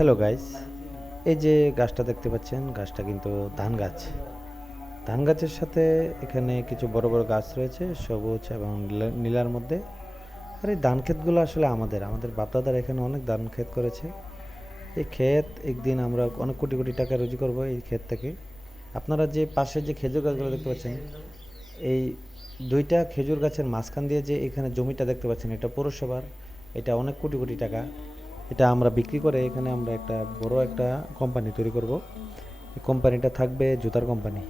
Hello guys, এই যে গাছটা দেখতে পাচ্ছেন, গাছটা কিন্তু ধান গাছ। ধান গাছের সাথে এখানে কিছু বড় বড় গাছ রয়েছে, সবুজ এবং নীলার মধ্যে। আর এই ধান ক্ষেতগুলো আসলে আমাদের বাপদাদার এখানে অনেক ধান ক্ষেত করেছে। এই ক্ষেত একদিন আমরা অনেক কোটি কোটি টাকা রুজি করব এই ক্ষেত থেকে। আপনারা যে পাশে যে খেজুর গাছগুলো দেখতে পাচ্ছেন, এই দুইটা খেজুর গাছের মাঝখান দিয়ে যে এখানে জমিটা দেখতে পাচ্ছেন, এটা পৌরসভার। এটা অনেক কোটি কোটি টাকা। এটা আমরা বিক্রি করে এখানে আমরা একটা বড় একটা কোম্পানি তৈরি করব। এই কোম্পানিটা থাকবে জুতার কোম্পানি।